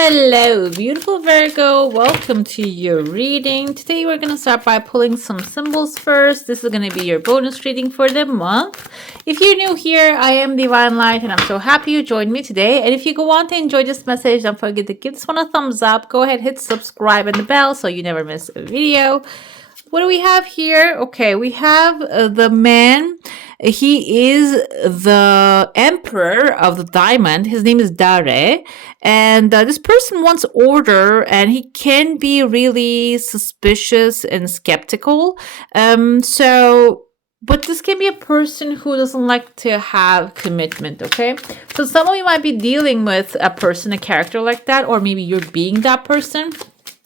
Hello, beautiful Virgo. Welcome to your reading. Today we're going to start by pulling some symbols first. This is going to be your bonus reading for the month. If you're new here, I am Divine Light and I'm so happy you joined me today. And if you want to enjoy this message, don't forget to give this one a thumbs up. Go ahead, hit subscribe and the bell so you never miss a video. What do we have here? Okay, we have the man. He is the emperor of the diamond. His name is Dare. And this person wants order and he can be really suspicious and skeptical. But this can be a person who doesn't like to have commitment, okay? So some of you might be dealing with a person, a character like that, or maybe you're being that person.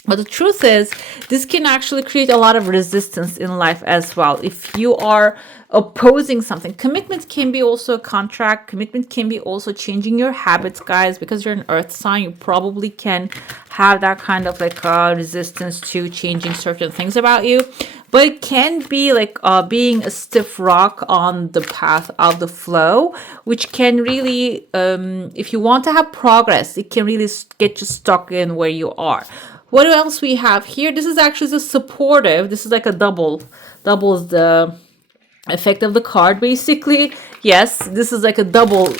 But the truth is, this can actually create a lot of resistance in life as well. If you are opposing something, commitment can be also a contract. Commitment can be also changing your habits, guys. Because you're an earth sign, you probably can have that kind of like resistance to changing certain things about you. But it can be like being a stiff rock on the path of the flow, which can really, if you want to have progress, it can really get you stuck in where you are. What else we have here? This is actually the supportive. This is like a doubles the effect of the card, basically. Yes, this is like a double.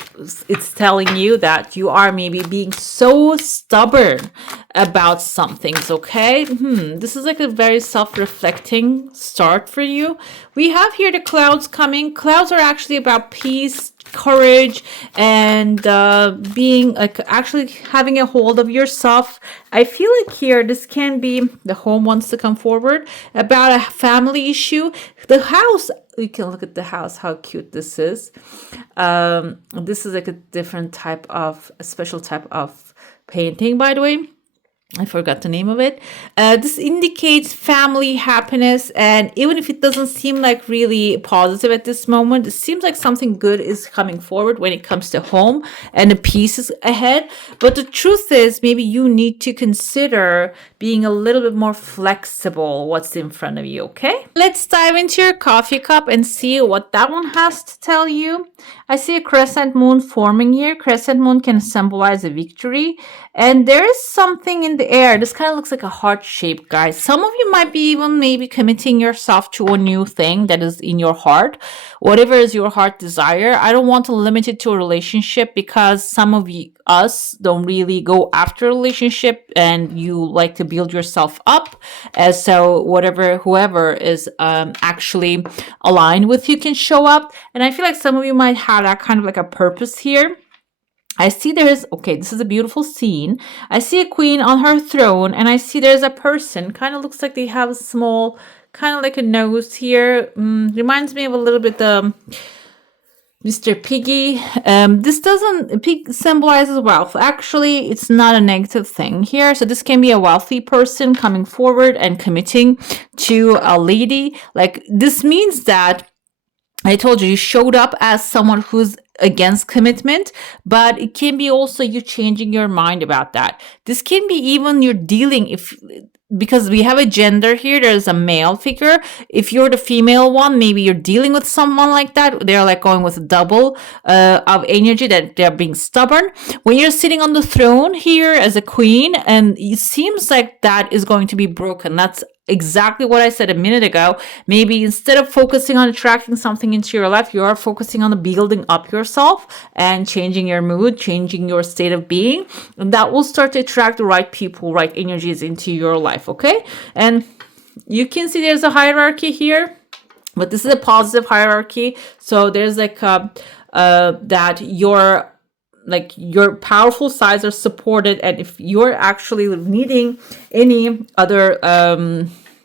It's telling you that you are maybe being so stubborn about some things, okay? This is like a very self-reflecting start for you. We have here the clouds coming. Clouds are actually about peace, courage, and being like actually having a hold of yourself. I feel like here this can be the home wants to come forward about a family issue. The house, we can look at the house, how cute this is. This is like a different type of, a special type of painting, by the way. I forgot the name of it. This indicates family happiness, and even if it doesn't seem like really positive at this moment, it seems like something good is coming forward when it comes to home and the peace is ahead. But the truth is, maybe you need to consider being a little bit more flexible what's in front of you, okay? Let's dive into your coffee cup and see what that one has to tell you. I see a crescent moon forming here. Crescent moon can symbolize a victory. And there is something in the air. This kind of looks like a heart shape, guys. Some of you might be even maybe committing yourself to a new thing that is in your heart. Whatever is your heart desire. I don't want to limit it to a relationship because some of us don't really go after a relationship and you like to build yourself up. So whoever is actually aligned with you can show up. And I feel like some of you might have that kind of like a purpose here. I see this is a beautiful scene. I see a queen on her throne and I see there's a person, kind of looks like they have a small, kind of like a nose here. Reminds me of a little bit Mr. Piggy. Pig symbolizes wealth. Actually, it's not a negative thing here. So this can be a wealthy person coming forward and committing to a lady. Like this means that I told you showed up as someone who's against commitment, but it can be also you changing your mind about that. This can be even you're dealing because we have a gender here, there's a male figure. If you're the female one, maybe you're dealing with someone like that. They're like going with a double of energy, that they're being stubborn. When you're sitting on the throne here as a queen, and it seems like that is going to be broken. That's exactly what I said a minute ago. Maybe instead of focusing on attracting something into your life, you are focusing on building up yourself and changing your mood, changing your state of being. And that will start to attract the right people, right energies into your life, okay? And you can see there's a hierarchy here, but this is a positive hierarchy. So there's like that your powerful sides are supported, and if you're actually needing any other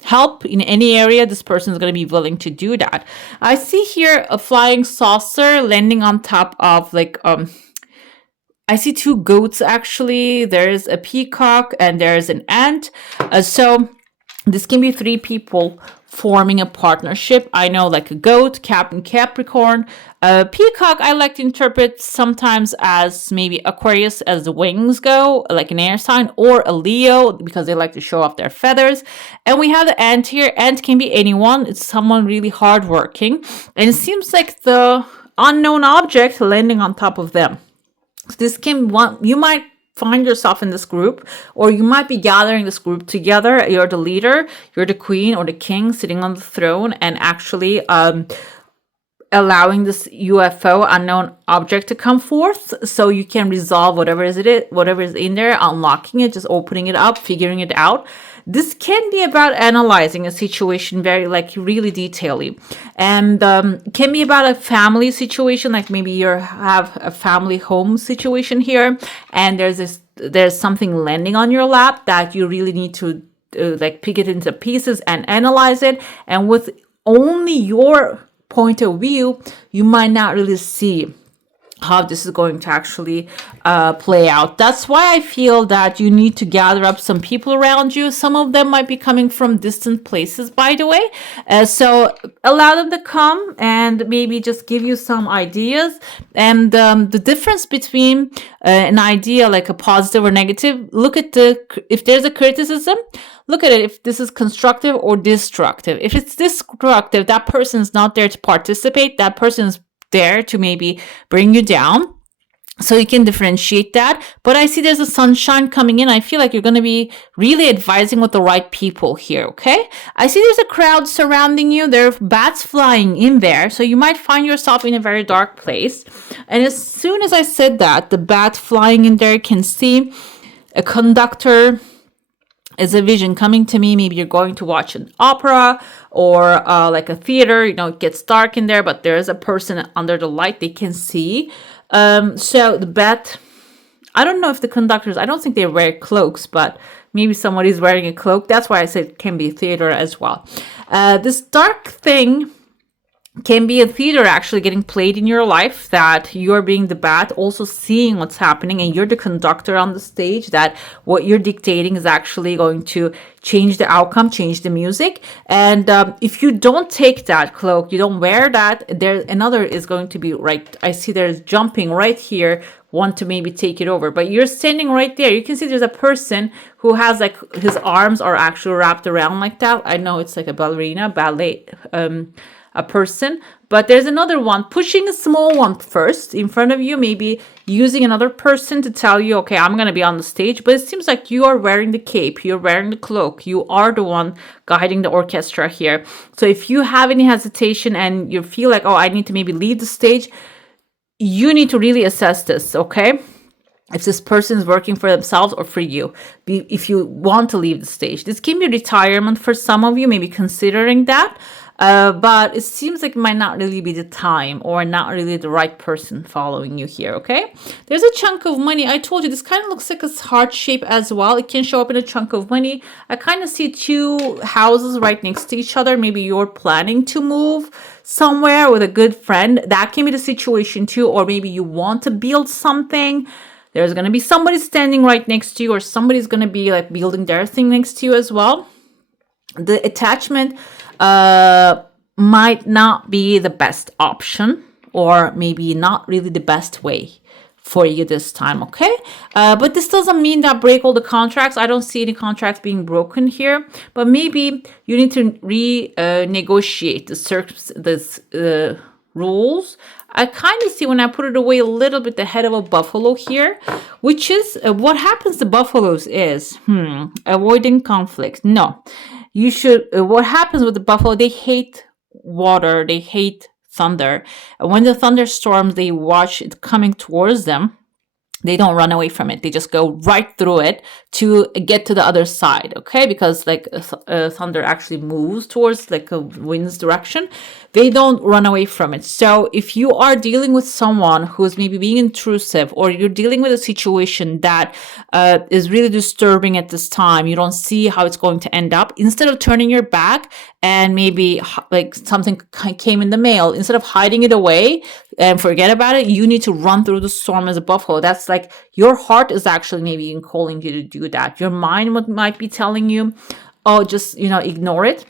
help in any area, this person is going to be willing to do that. I see here a flying saucer landing on top of I see two goats actually. There's a peacock and there's an ant. So this can be three people forming a partnership. I know like a goat, Captain Capricorn, peacock. I like to interpret sometimes as maybe Aquarius as the wings go, like an air sign, or a Leo because they like to show off their feathers. And we have the ant here. Ant can be anyone. It's someone really hardworking, and it seems like the unknown object landing on top of them. So this can you might find yourself in this group, or you might be gathering this group together. You're the leader, you're the queen or the king sitting on the throne, and actually allowing this UFO, unknown object, to come forth, so you can resolve whatever is in there, unlocking it, just opening it up, figuring it out. This can be about analyzing a situation very, like, really detailedly, and can be about a family situation, like maybe you have a family home situation here, and there's something landing on your lap that you really need to like pick it into pieces and analyze it, and with only your point of view, you might not really see how this is going to actually play out. That's why I feel that you need to gather up some people around you. Some of them might be coming from distant places, by the way. So allow them to come and maybe just give you some ideas. And the difference between an idea, like a positive or negative, look at if there's a criticism, look at it if this is constructive or destructive. If it's destructive, that person is not there to participate. That person is there to maybe bring you down. So you can differentiate that. But I see there's a sunshine coming in. I feel like you're going to be really advising with the right people here, okay? I see there's a crowd surrounding you. There are bats flying in there. So you might find yourself in a very dark place. And as soon as I said that, the bat flying in there, can see a conductor is a vision coming to me. Maybe you're going to watch an opera or like a theater. It gets dark in there, but there is a person under the light they can see. So the bat, I don't know if the conductors, I don't think they wear cloaks, but maybe somebody's wearing a cloak. That's why I said it can be theater as well. This dark thing can be a theater actually getting played in your life, that you're being the bat, also seeing what's happening, and you're the conductor on the stage, that what you're dictating is actually going to change the outcome, change the music. And if you don't take that cloak, you don't wear that, there another is going to be right. I see there's jumping right here, want to maybe take it over, but you're standing right there. You can see there's a person who has, like, his arms are actually wrapped around like that. I know it's like a ballet, a person, but there's another one pushing a small one first in front of you, maybe using another person to tell you, okay, I'm going to be on the stage. But it seems like you are wearing the cape, you're wearing the cloak, you are the one guiding the orchestra here. So if you have any hesitation and you feel like, oh, I need to maybe leave the stage, you need to really assess this, okay? If this person is working for themselves or for you, if you want to leave the stage. This can be retirement for some of you, maybe considering that. But it seems like it might not really be the time, or not really the right person following you here, okay? There's a chunk of money. I told you, this kind of looks like a heart shape as well. It can show up in a chunk of money. I kind of see two houses right next to each other. Maybe you're planning to move somewhere with a good friend. That can be the situation too. Or maybe you want to build something. There's going to be somebody standing right next to you, or somebody's going to be like building their thing next to you as well. The attachment might not be the best option, or maybe not really the best way for you this time, okay? But this doesn't mean that break all the contracts. I don't see any contracts being broken here, but maybe you need to renegotiate the rules. I kind of see, when I put it away, a little bit the head of a buffalo here, which is what happens to buffaloes is avoiding conflict. No. You should, what happens with the buffalo, they hate water, they hate thunder. And when the thunderstorms, they watch it coming towards them, they don't run away from it. They just go right through it to get to the other side, okay? Because like thunder actually moves towards like a wind's direction. They don't run away from it. So if you are dealing with someone who's maybe being intrusive, or you're dealing with a situation that is really disturbing at this time, you don't see how it's going to end up, instead of turning your back and maybe like something came in the mail, instead of hiding it away and forget about it, you need to run through the storm as a buffalo. That's like your heart is actually maybe calling you to do that. Your mind might be telling you, oh, just, ignore it.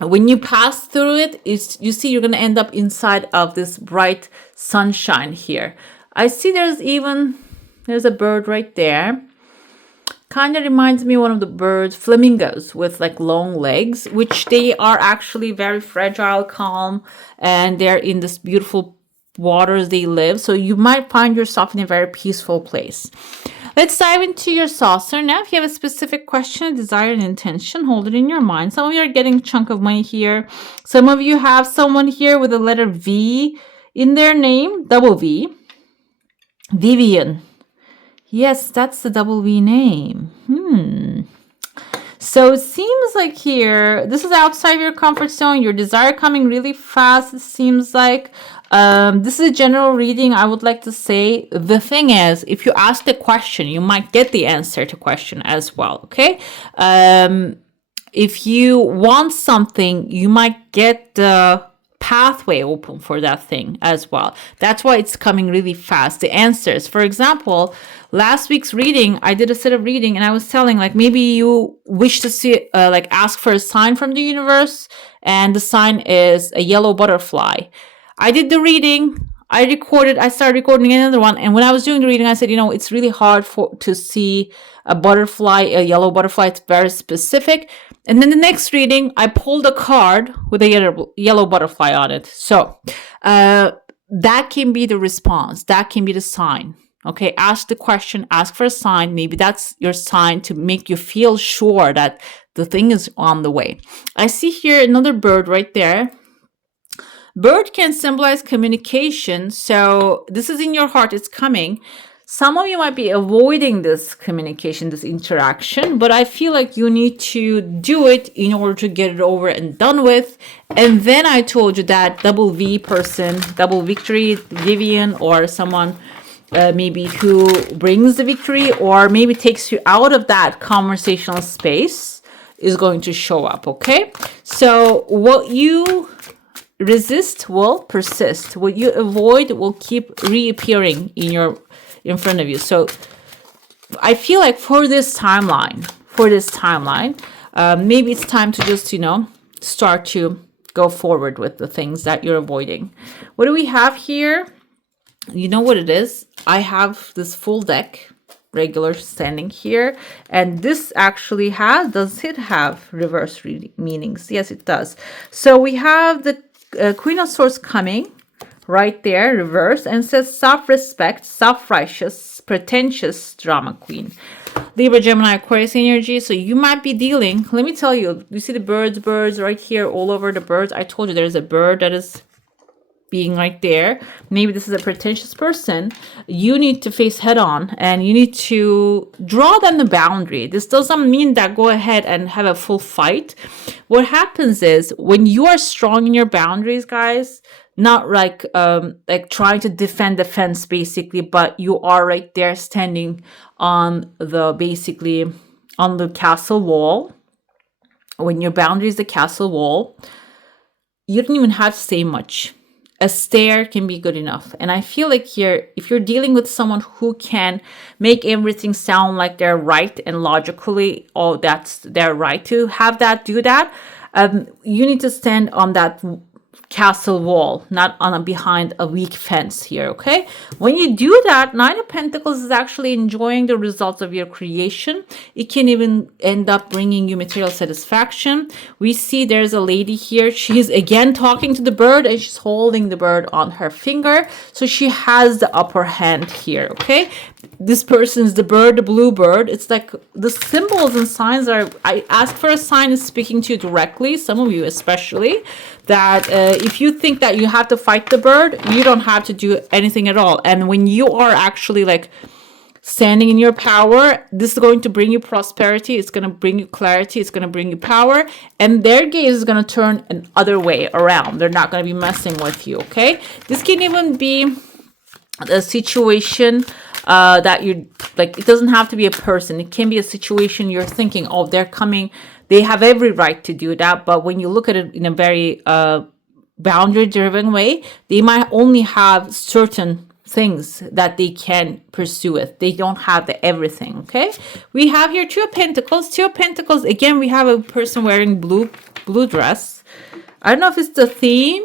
When you pass through it, you see you're going to end up inside of this bright sunshine here. I see there's a bird right there. Kind of reminds me of one of the birds, flamingos, with like long legs, which they are actually very fragile, calm, and they're in this beautiful waters they live. So you might find yourself in a very peaceful place. Let's dive into your saucer now. If you have a specific question, a desire, and intention, hold it in your mind. Some of you are getting a chunk of money here. Some of you have someone here with the letter V in their name, double V. Vivian. Yes, that's the double V name. So it seems like here, this is outside your comfort zone. Your desire coming really fast, it seems like. This is a general reading, I would like to say. The thing is, if you ask the question, you might get the answer to question as well, okay? If you want something, you might get the pathway open for that thing as well. That's why it's coming really fast. The answers, for example, last week's reading, I did a set of reading and I was telling, like, maybe you wish to see, like, ask for a sign from the universe, and the sign is a yellow butterfly. I did the reading, I started recording another one, and when I was doing the reading, I said, it's really hard to see a butterfly, a yellow butterfly. It's very specific. And then the next reading, I pulled a card with a yellow butterfly on it. So that can be the response. That can be the sign. Okay, ask the question, ask for a sign. Maybe that's your sign to make you feel sure that the thing is on the way. I see here another bird right there. Bird can symbolize communication. So this is in your heart, it's coming. Some of you might be avoiding this communication, this interaction, but I feel like you need to do it in order to get it over and done with. And then I told you that double V person, double victory, Vivian, or someone maybe who brings the victory or maybe takes you out of that conversational space is going to show up, okay? So what you resist will persist. What you avoid will keep reappearing in front of you. So I feel like for this timeline, maybe it's time to just, start to go forward with the things that you're avoiding. What do we have here? You know what it is? I have this full deck, regular standing here, and this actually does it have reverse meanings? Yes, it does. So we have the Queen of Swords coming right there, reverse, and says self-respect, self-righteous, pretentious drama queen. Libra, Gemini, Aquarius energy. So you might be dealing, let me tell you, you see the birds right here, all over the birds. I told you there's a bird that is being right there. Maybe this is a pretentious person. You need to face head on and you need to draw them the boundary. This doesn't mean that go ahead and have a full fight. What happens is when you are strong in your boundaries, guys, not like trying to defend the fence basically, but you are right there standing on the castle wall. When your boundary is the castle wall, you don't even have to say much. A stare can be good enough. And I feel like here, if you're dealing with someone who can make everything sound like they're right and logically, that's their right to have that, do that, you need to stand on that castle wall, not behind a weak fence here, okay? When you do that, Nine of Pentacles is actually enjoying the results of your creation. It can even end up bringing you material satisfaction. We see there's a lady here. She's again talking to the bird and she's holding the bird on her finger. So she has the upper hand here, okay? This person's the bird, the blue bird. It's like the symbols and signs I ask for a sign is speaking to you directly, some of you especially, that if you think that you have to fight the bird, you don't have to do anything at all. And when you are actually like standing in your power, this is going to bring you prosperity. It's going to bring you clarity. It's going to bring you power. And their gaze is going to turn another way around. They're not going to be messing with you, okay? This can even be a situation that you like. It doesn't have to be a person. It can be a situation you're thinking, oh, they're coming. They have every right to do that. But when you look at it in a very boundary-driven way, they might only have certain things that they can pursue with. They don't have the everything, okay? We have here Two of Pentacles. Two of Pentacles, again, we have a person wearing blue dress. I don't know if it's the theme.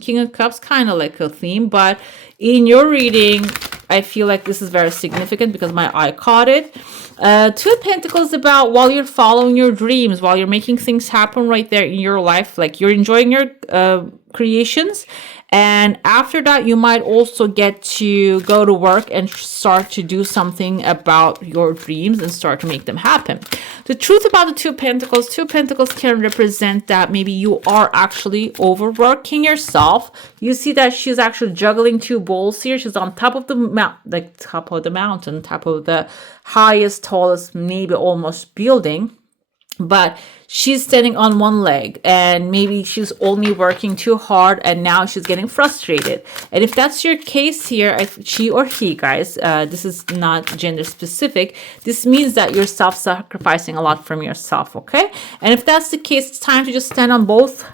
King of Cups, kind of like a theme. But in your reading, I feel like this is very significant because my eye caught it. Two of Pentacles about while you're following your dreams, while you're making things happen right there in your life, like you're enjoying your creations, And after that, you might also get to go to work and start to do something about your dreams and start to make them happen. The truth about the Two of Pentacles can represent that maybe you are actually overworking yourself. You see that she's actually juggling two balls here. She's on top of the mountain, top of the highest, tallest, maybe almost building. But she's standing on one leg and maybe she's only working too hard and now she's getting frustrated. And if that's your case here, she or he, guys, this is not gender specific. This means that you're self-sacrificing a lot from yourself, okay? And if that's the case, it's time to just stand on both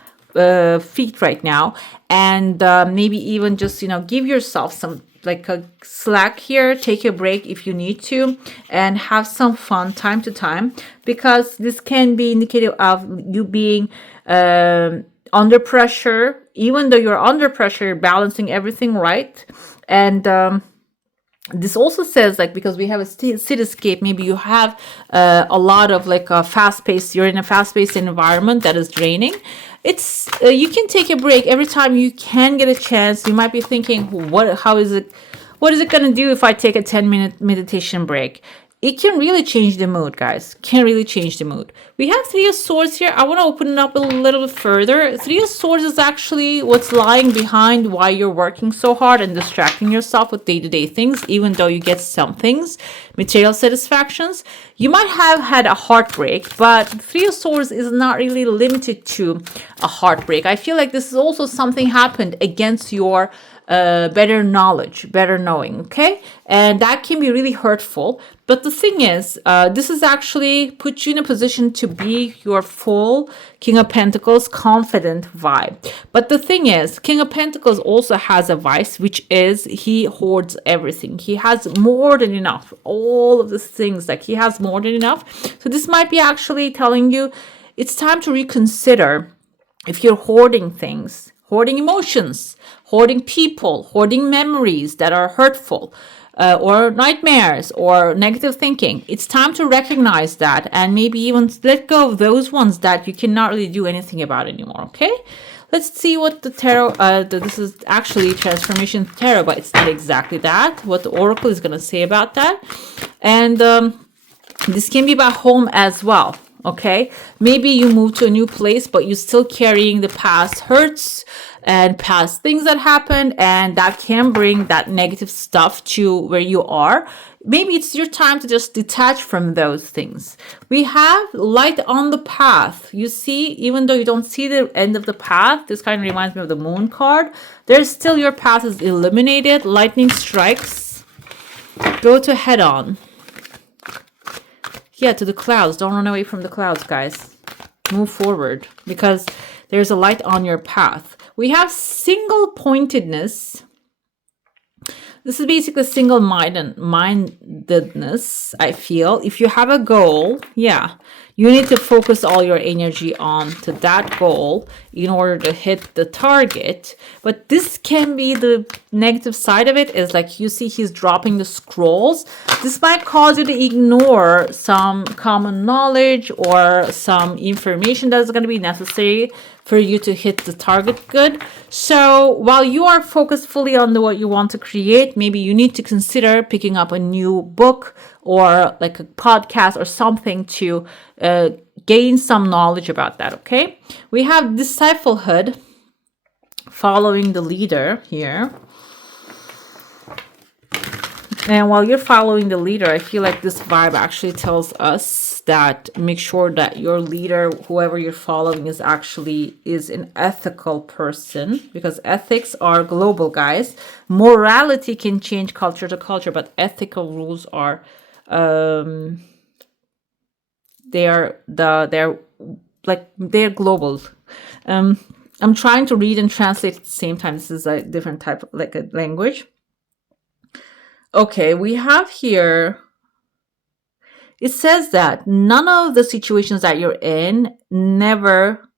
feet right now and maybe even just, give yourself some like a slack here, take a break if you need to, and have some fun time to time, because this can be indicative of you being under pressure. Even though you're under pressure, you're balancing everything right. And this also says, like, because we have a cityscape, maybe you have a lot of like a fast-paced, you're in a fast-paced environment that is draining. It's you can take a break every time you can get a chance. You might be thinking, what is it going to do if I take a 10-minute meditation break? It can really change the mood, guys. Can really change the mood. We have Three of Swords here. I want to open it up a little bit further. Three of Swords is actually what's lying behind why you're working so hard and distracting yourself with day-to-day things, even though you get some things, material satisfactions. You might have had a heartbreak, but Three of Swords is not really limited to a heartbreak. I feel like this is also something happened against your better knowledge, better knowing, okay? And that can be really hurtful. But the thing is, this is actually put you in a position to be your full King of Pentacles confident vibe. But the thing is, King of Pentacles also has a vice, which is he hoards everything. He has more than enough. All of these things, like he has more than enough. So this might be actually telling you it's time to reconsider if you're hoarding things, hoarding emotions, hoarding people, hoarding memories that are hurtful, or nightmares or negative thinking. It's time to recognize that and maybe even let go of those ones that you cannot really do anything about anymore, okay? Let's see what the tarot, this is actually Transformation Tarot, but it's not exactly that, what the Oracle is going to say about that. And this can be about home as well. Okay, maybe you move to a new place, but you're still carrying the past hurts and past things that happened, and that can bring that negative stuff to where you are. Maybe it's your time to just detach from those things. We have light on the path. You see, even though you don't see the end of the path, this kind of reminds me of the moon card. There's still your path is illuminated. Lightning strikes. Go to head on. Yeah, to the clouds. Don't run away from the clouds, guys. Move forward because there's a light on your path. We have single pointedness. This is basically single-mindedness, I feel. If you have a goal, yeah, you need to focus all your energy on to that goal in order to hit the target. But this can be the negative side of it, is like you see he's dropping the scrolls. This might cause you to ignore some common knowledge or some information that's going to be necessary for you to hit the target good. So while you are focused fully on what you want to create, maybe you need to consider picking up a new book or like a podcast or something to gain some knowledge about that, okay? We have disciplehood, following the leader here. And while you're following the leader, I feel like this vibe actually tells us that make sure that your leader, whoever you're following, is an ethical person, because ethics are global, guys. Morality can change culture to culture, but ethical rules are they're global. I'm trying to read and translate at the same time. This is a different type of like a language. Okay, we have here, it says that none of the situations that you're in never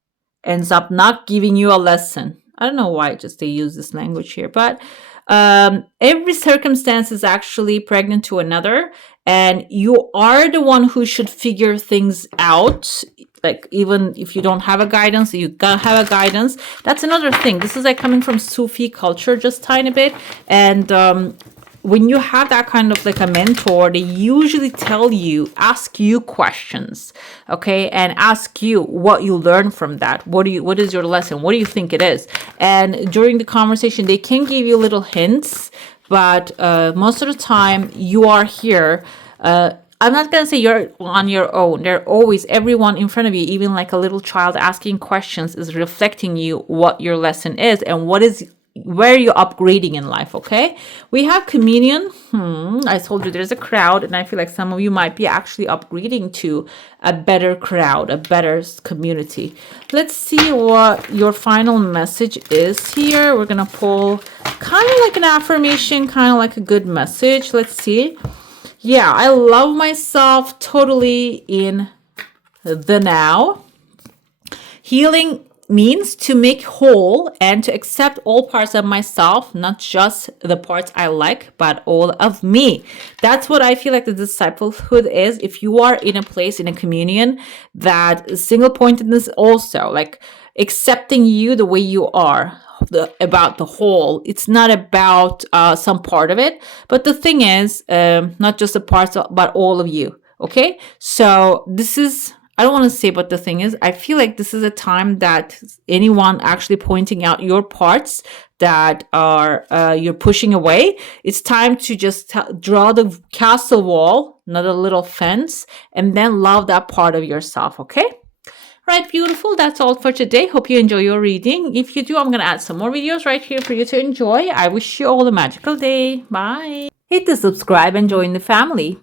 ends up not giving you a lesson. I don't know why just they use this language here, but every circumstance is actually pregnant to another, and you are the one who should figure things out. like even if you don't have a guidance, you gotta have a guidance. That's another thing. This is like coming from Sufi culture just tiny bit. And when you have that kind of like a mentor, they usually ask you questions, okay, and ask you what you learn from that. What is your lesson? What do you think it is? And during the conversation, they can give you little hints, but most of the time you are here. I'm not going to say you're on your own. They're always, everyone in front of you, even like a little child asking questions, is reflecting you what your lesson is and where you're upgrading in life, okay? We have communion. I told you there's a crowd, and I feel like some of you might be actually upgrading to a better crowd, a better community. Let's see what your final message is here. We're going to pull kind of like an affirmation, kind of like a good message. Let's see. Yeah, I love myself totally in the now. Healing means to make whole and to accept all parts of myself, not just the parts I like, but all of me. That's what I feel like the disciplehood is. If you are in a place, in a communion, that single pointedness also, like accepting you the way you are, about the whole. It's not about some part of it, but the thing is, not just the parts, but all of you. Okay, so this is, I don't want to say, but the thing is, I feel like this is a time that anyone actually pointing out your parts that are you're pushing away, it's time to just draw the castle wall, not a little fence, and then love that part of yourself. Okay. Right, beautiful. That's all for today. Hope you enjoy your reading. If you do, I'm going to add some more videos right here for you to enjoy. I wish you all a magical day. Bye. Hit the subscribe and join the family.